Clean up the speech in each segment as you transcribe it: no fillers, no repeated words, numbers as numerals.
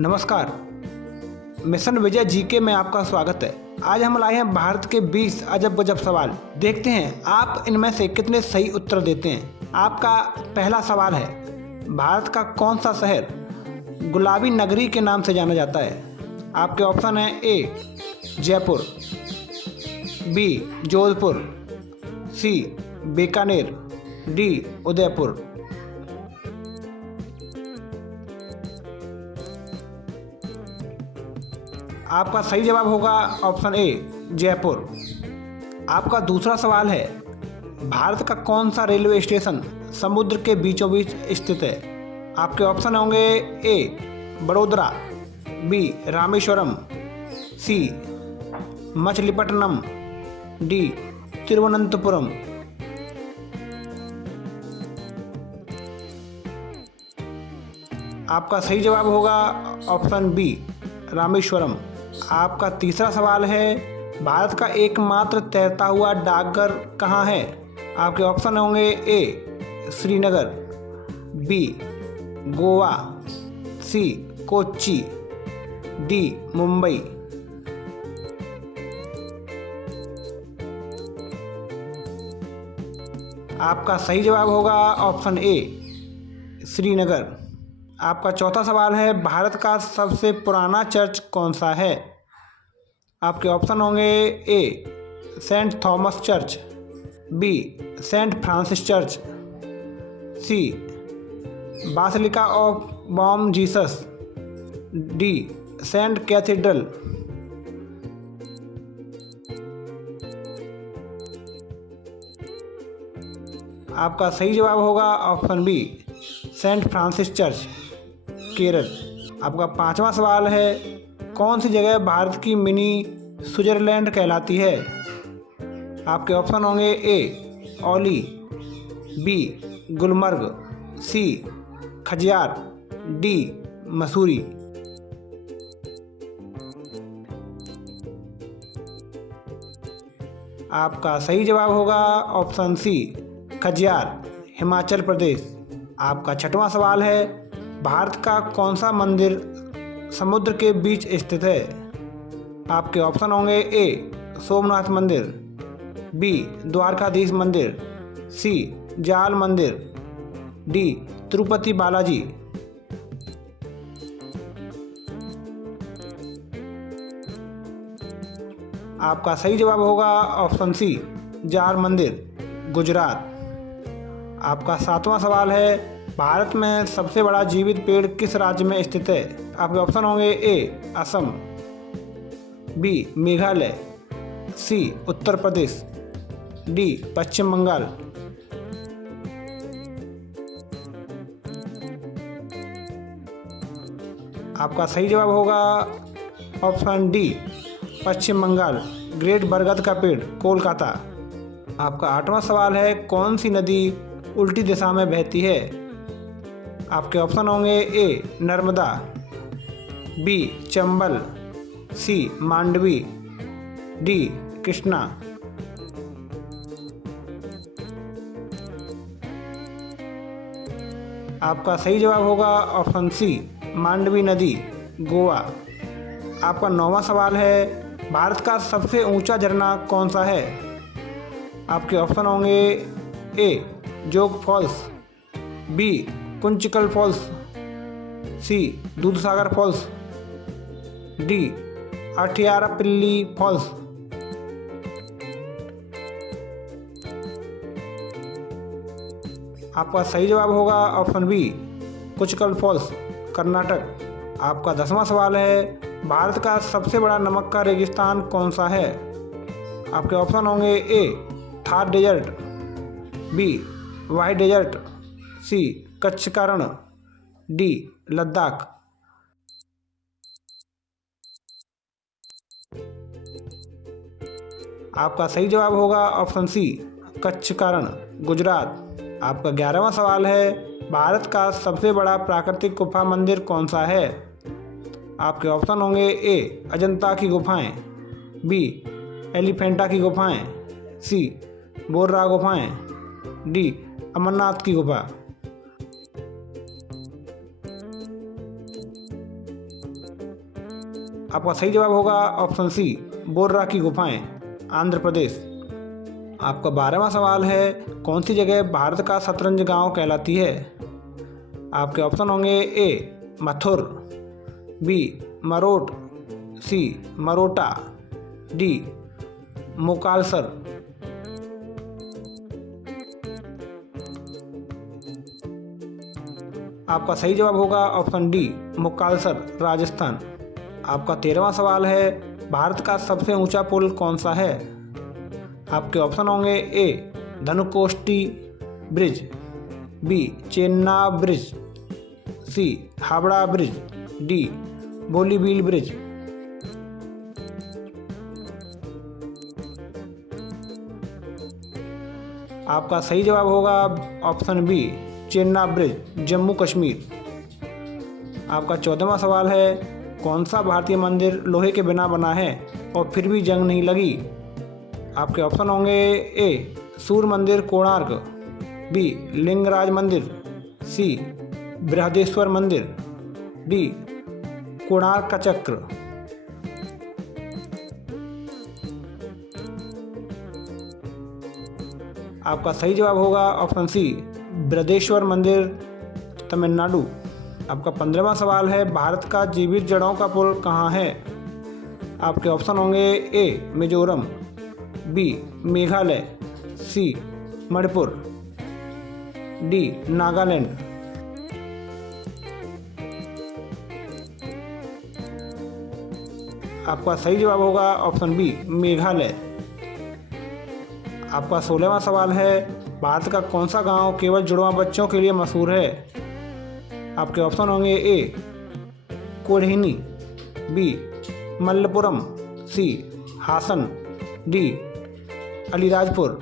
नमस्कार। मिशन विजय जीके में आपका स्वागत है। आज हम लाए हैं भारत के 20 अजब गजब सवाल। देखते हैं आप इनमें से कितने सही उत्तर देते हैं। आपका पहला सवाल है, भारत का कौन सा शहर गुलाबी नगरी के नाम से जाना जाता है? आपके ऑप्शन है ए जयपुर, बी जोधपुर, सी बीकानेर, डी उदयपुर। आपका सही जवाब होगा ऑप्शन ए जयपुर। आपका दूसरा सवाल है, भारत का कौन सा रेलवे स्टेशन समुद्र के बीचों बीच स्थित है? आपके ऑप्शन होंगे ए बड़ोदरा, बी रामेश्वरम, सी मछलीपट्टनम, डी तिरुवनंतपुरम। आपका सही जवाब होगा ऑप्शन बी रामेश्वरम। आपका तीसरा सवाल है, भारत का एकमात्र तैरता हुआ डाकघर कहाँ है? आपके ऑप्शन होंगे ए श्रीनगर, बी गोवा, सी कोच्चि, डी मुंबई। आपका सही जवाब होगा ऑप्शन ए श्रीनगर। आपका चौथा सवाल है, भारत का सबसे पुराना चर्च कौन सा है? आपके ऑप्शन होंगे A Saint Thomas Church, B Saint Francis Church, C Basilica of Bom Jesus, D Saint Cathedral. आपका सही जवाब होगा option B Saint Francis Church, Kerala. आपका पांचवा सवाल है, कौन सी जगह भारत की मिनी स्विट्जरलैंड कहलाती है? आपके ऑप्शन होंगे ए औली, बी गुलमर्ग, सी खजियार, डी मसूरी। आपका सही जवाब होगा ऑप्शन सी खजियार, हिमाचल प्रदेश। आपका छठवां सवाल है, भारत का कौन सा मंदिर समुद्र के बीच स्थित है? आपके ऑप्शन होंगे ए सोमनाथ मंदिर, बी द्वारकाधीश मंदिर, सी जाल मंदिर, डी तिरुपति बालाजी। आपका सही जवाब होगा ऑप्शन सी जाल मंदिर, गुजरात। आपका सातवां सवाल है, भारत में सबसे बड़ा जीवित पेड़ किस राज्य में स्थित है? आपके ऑप्शन होंगे ए असम, बी मेघालय, सी उत्तर प्रदेश, डी पश्चिम बंगाल। आपका सही जवाब होगा ऑप्शन डी पश्चिम बंगाल, ग्रेट बरगद का पेड़, कोलकाता। आपका आठवां सवाल है, कौन सी नदी उल्टी दिशा में बहती है? आपके ऑप्शन होंगे ए नर्मदा, बी चंबल, सी मांडवी, डी कृष्णा। आपका सही जवाब होगा ऑप्शन सी मांडवी नदी, गोवा। आपका नौवां सवाल है, भारत का सबसे ऊंचा झरना कौन सा है? आपके ऑप्शन होंगे A Jog Falls, B Kunchikal Falls, C Dudhsagar Falls, D Athirappilly Falls. आपका सही जवाब होगा option B Kunchikal Falls, Karnataka. आपका 10वां सवाल है, भारत का सबसे बड़ा नमक का रेगिस्तान कौन सा है? आपके ऑप्शन होंगे A Thar desert, B white desert, C Kutch का रण, डी लद्दाख। आपका सही जवाब होगा ऑप्शन सी कच्छ का रण, गुजरात। आपका 11वां सवाल है, भारत का सबसे बड़ा प्राकृतिक गुफा मंदिर कौन सा है? आपके ऑप्शन होंगे ए अजंता की गुफाएं, बी एलिफेंटा की गुफाएं, सी बोर्रा गुफाएं, डी अमरनाथ की गुफा। आपका सही जवाब होगा ऑप्शन सी, बोर्रा की गुफाएं, आंध्र प्रदेश। आपका 12वां सवाल है, कौन सी जगह भारत का शतरंज गांव कहलाती है? आपके ऑप्शन होंगे ए मथुर, बी मरोट, सी मरोटा, डी मोकालसर। आपका सही जवाब होगा ऑप्शन डी, मोकालसर, राजस्थान। आपका 13वां सवाल है, भारत का सबसे ऊंचा पुल कौन सा है? आपके ऑप्शन होंगे A Dhanushkodi bridge, B Chenab bridge, C Howrah bridge, D Borivali bridge. आपका सही जवाब होगा option B, Chenab bridge, Jammu Kashmir. आपका 14वां सवाल है, कौन सा भारतीय मंदिर लोहे के बिना बना है और फिर भी जंग नहीं लगी? आपके ऑप्शन होंगे ए सूर्य मंदिर कोणार्क, बी लिंगराज मंदिर, सी बृहदेश्वर मंदिर, डी कोणार्क का चक्र। आपका सही जवाब होगा ऑप्शन सी, बृहदेश्वर मंदिर, तमिलनाडु। आपका 15वां सवाल है, भारत का जीवित जड़ों का पुल कहाँ है? आपके ऑप्शन होंगे ए मिजोरम, बी मेघालय, सी मणिपुर, डी नागालैंड। आपका सही जवाब होगा ऑप्शन बी, मेघालय। आपका 16वां सवाल है, भारत का कौन सा गांव केवल जुड़वां बच्चों के लिए मशहूर है? आपके ऑप्शन होंगे ए कोढ़ीनी, बी मल्लपुरम, सी हासन, डी अलीराजपुर।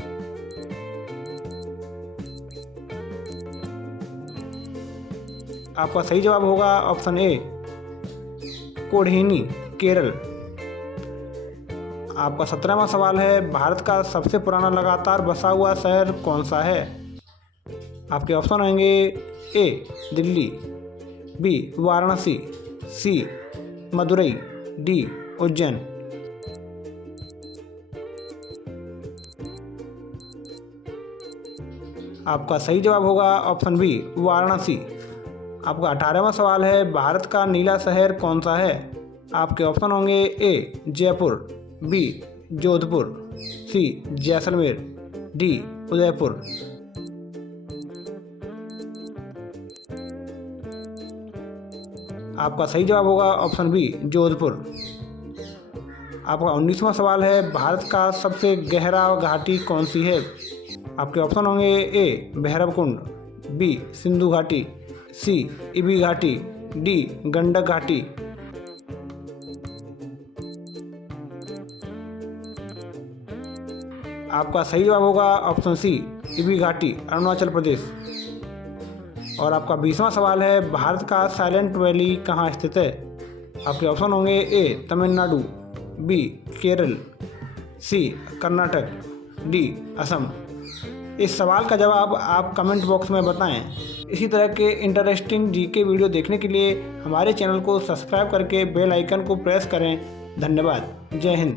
आपका सही जवाब होगा ऑप्शन ए कोढ़ीनी, केरल। आपका 17वां सवाल है, भारत का सबसे पुराना लगातार बसा हुआ शहर कौन सा है? आपके ऑप्शन होंगे ए दिल्ली, बी वाराणसी, सी मदुरई, डी उज्जैन। आपका सही जवाब होगा ऑप्शन बी, वाराणसी। आपका 18वां सवाल है, भारत का नीला शहर कौन सा है? आपके ऑप्शन होंगे ए जयपुर, बी जोधपुर, सी जैसलमेर, डी उदयपुर। आपका सही जवाब होगा ऑप्शन बी, जोधपुर। आपका 19वां सवाल है, भारत का सबसे गहरा घाटी कौन सी है? आपके ऑप्शन होंगे ए भैरवकुंड, बी सिंधु घाटी, सी इबी घाटी, डी गंडक घाटी। आपका सही जवाब होगा ऑप्शन सी, इबी घाटी, अरुणाचल प्रदेश। और आपका 20वां सवाल है, भारत का साइलेंट वैली कहाँ स्थित है? आपके ऑप्शन होंगे ए तमिलनाडु, बी केरल, सी कर्नाटक, डी असम। इस सवाल का जवाब आप कमेंट बॉक्स में बताएं। इसी तरह के इंटरेस्टिंग जीके वीडियो देखने के लिए हमारे चैनल को सब्सक्राइब करके बेल आइकन को प्रेस करें। धन्यवाद। जय हिंद।